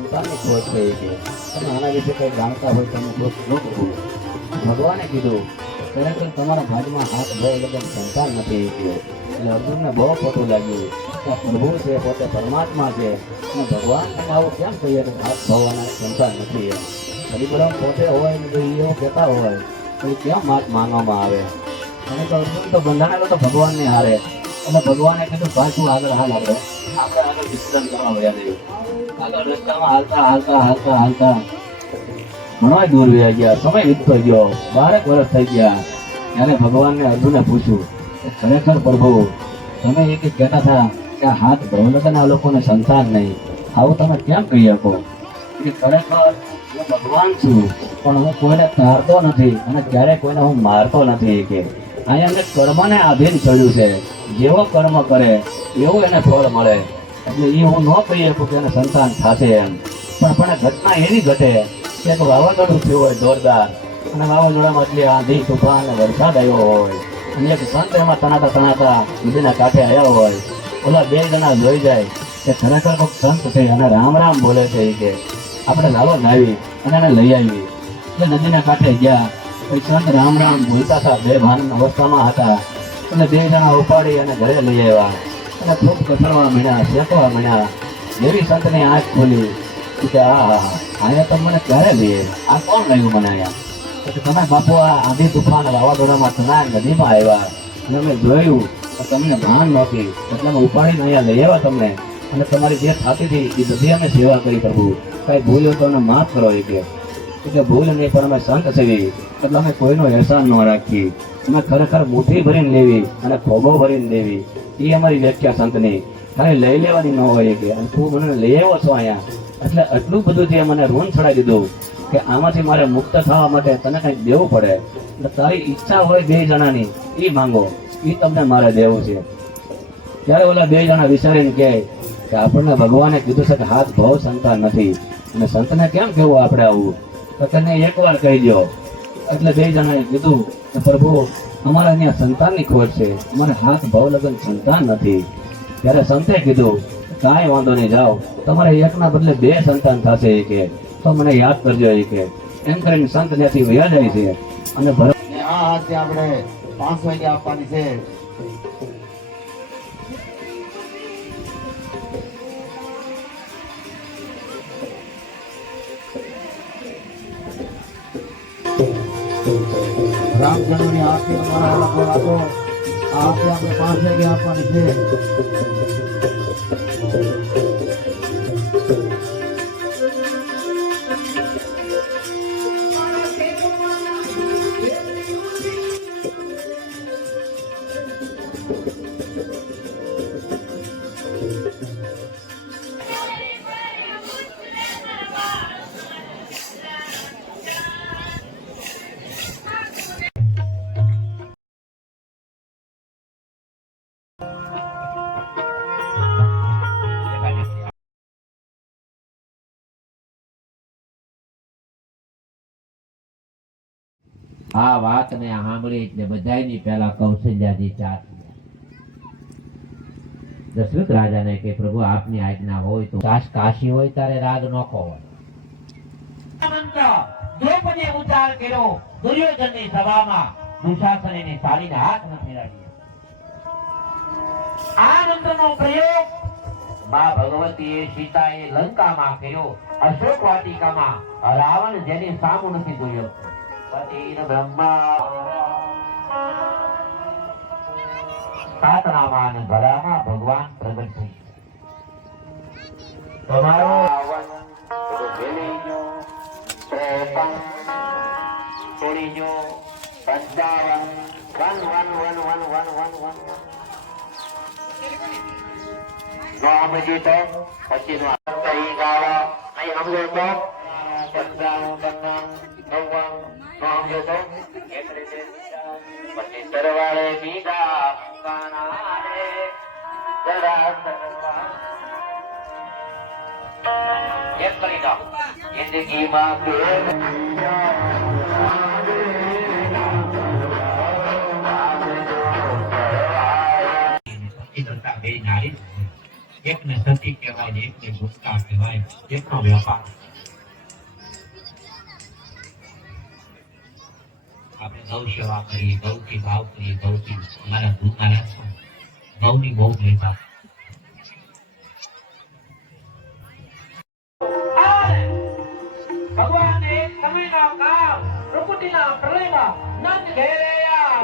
સંતાનની ખોજ થઈ છે. તમે આના વિશે કંઈ જાણતા હોય તમે દોષ ન કરો ભગવાને કીધું ખરેખર તમારા ભાગમાં હાથ ભય લગન સંતાન નથી. ગયો એટલે અર્જુનને બહુ ખોટું લાગ્યું કે પ્રભુ છે, પોતે પરમાત્મા છે. અને ભગવાન તમે આવું કેમ કહીએ કે હાથ ભવાના સંતાન નથી એમ. હરિબ્રહ્મ પોતે હોય ને જો એવું કહેતા હોય. તો કેમ માત માનવામાં આવે? અને તો અર્જુન તો બંધાણેલો તો ભગવાનને હારે. એટલે ભગવાને કીધું પાછું આગળ હાલ, આગળ. આપણે આગળ વિસ્તરણ કરવા વયા જઈએ આગળ રસ્તામાં હાલતા હાલતા હાલતા હાલતા. ઘણા દૂર વયા ગયા. સમય વીતતો ગયો. બારેક વર્ષ થઈ ગયા. ત્યારે ભગવાનને અર્જુને પૂછ્યું કે ખરેખર પ્રભુ, તમે એક કહેતા હતા કે હાથ ભવલગના લોકોને સંતાન નહીં. આવું તમે કેમ કહી શકો? કે ખરેખર હું ભગવાન છું, પણ હું કોઈને તારતો નથી અને ક્યારેય કોઈને હું મારતો નથી. કે, અહીંયા અમને કર્મને આધીન થયું છે. જેવો કર્મ કરે, એવું એને ફળ મળે. એટલે એ હું ન કહી શકું કે એને સંતાન થશે એમ. પણ પણ ઘટના એવી ઘટે કે એક વાવાઝોડું થયું હોય જોરદાર, અને વાવાઝોડામાં એટલી આંધી, તુફાન, વરસાદ આવ્યો હોય, અને એક સંત એમાં તણાતા તણાતા નદીના કાંઠે આવ્યા હોય. ઓલા બે જણા જોઈ જાય કે ખરેખર કોઈક સંત છે અને રામ રામ બોલે છે એ કે, આપણે લાવો લાવી અને એને લઈ આવી એટલે નદીના કાંઠે ગયા, પછી સંત રામ રામ બોલતા હતા, બે ભાન અવસ્થામાં હતા. એટલે બે જણા ઉપાડી અને ઘરે લઈ આવ્યા. અને ખૂબ કસરવા મળ્યા શેકવા મળ્યા એવી સંતની આંખ ખોલી. કે આ, આને તો મને ક્યારે લઈએ? આ કોણ લાવ્યું મને અહીંયા? એટલે તમે બાપુ આ આંધી તુફાન વાવાઝોડામાં તમે નદીમાં આવ્યા. અને અમે જોયું, તો તમને ભાન નહોતી. એટલે અમે ઉપાડીને અહીંયા લઈ આવ્યા તમને. અને તમારી જે થતી હતી એ બધી અમે સેવા કરી પ્રભુ. કાંઈ ભૂલ તો અમને માફ કરો એ કે ભૂલ નહીં પણ અમે સંત સેવી એટલે અમે કોઈનો અહેસાન ન રાખી અમે ખરેખર મુઠ્ઠી ભરીને લેવી અને ખોબો ભરીને દેવી એ અમારી વ્યાખ્યા સંતની ખાલી લઈ લેવાની ન હોય કે તું મને લઈ આવ્યો છો અહીંયા. એટલે આટલું બધું જે મને ઋણ છડાવી દીધું કે આમાંથી મારે મુક્ત થવા માટે તને કંઈક દેવું પડે. એટલે તારી ઈચ્છા હોય બે જણાની એ માંગો. એ તમને મારે દેવું છે. ત્યારે ઓલા બે જણા વિચારીને કહે કે આપણને ભગવાને કીધું છે કે હાથ ભાવ સંતાન નથી. અને સંતને કેમ કેવું આપણે આવું? તો તને એકવાર કહી દો એટલે બે જણાએ કીધું કે પ્રભુ, અમારા અહીંયા સંતાનની ખોટ છે. અમારે હાથ ભાવ લગન સંતાન નથી. ત્યારે સંતે કીધું, કાંઈ વાંધો નહીં, જાઓ. તમારે એકના બદલે બે સંતાન થશે એ કે તો મને યાદ કરજો એ કે એમ કરીને સંત ત્યાંથી વયા જાય છે. અને ભરત આ આજે આપણે પાંચ વાગે આપવાની છે. રામચંદ્રની આરતી આપો આપો આ આરતી આપણે પાંચ વાગે આપવાની છે. આ વાતને સાંભળી એટલે બધાની પહેલા કૌશલ્યાજી ચાર દશરથ રાજાને કે, પ્રભુ, આપની આજ્ઞા હોય તો કાશ કાશી હોય તારે રાગ નોખો હોય. દ્રૌપદીએ ઉચ્ચાર કર્યો, દુર્યોધનની સભામાં દુશાસન એની સાડીને હાથ ન ફેરાવ્યો આ મંત્રનો પ્રયોગ મા ભગવતીએ સીતાએ લંકામાં કર્યો અશોક વાટિકામાં રાવણ જેની સામુ નથી જોયો. સાત રામાની ગળામાં ભગવાન પ્રગટ થઈ તમારો રામજી તો પછી ગાવા નહીં સમજો તો પંચાવન પછી સરવાળે બીજા કાનાડે જરા એક કરી દો કહેવાય. એકને ગુપ્તા એકનો વ્યાપાર. ગૌ સેવા કરીએ ગૌથી ભાવ કરીએ ગૌથી અમારા દૂધના રાખવા ગૌની બહુ મહિમા ભગવાન એક સમયના કામ, પ્રકૃતિના પ્રલયમાં નંદ ઘેરયા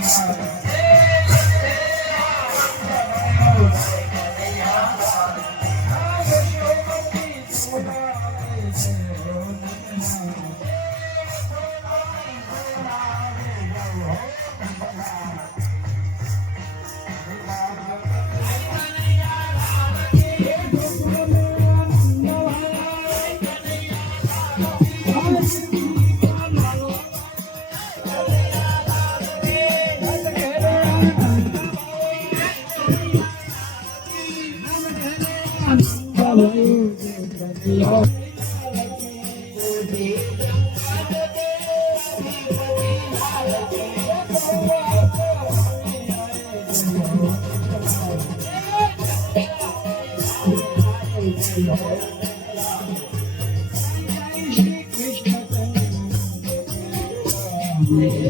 Cristo. Thank you.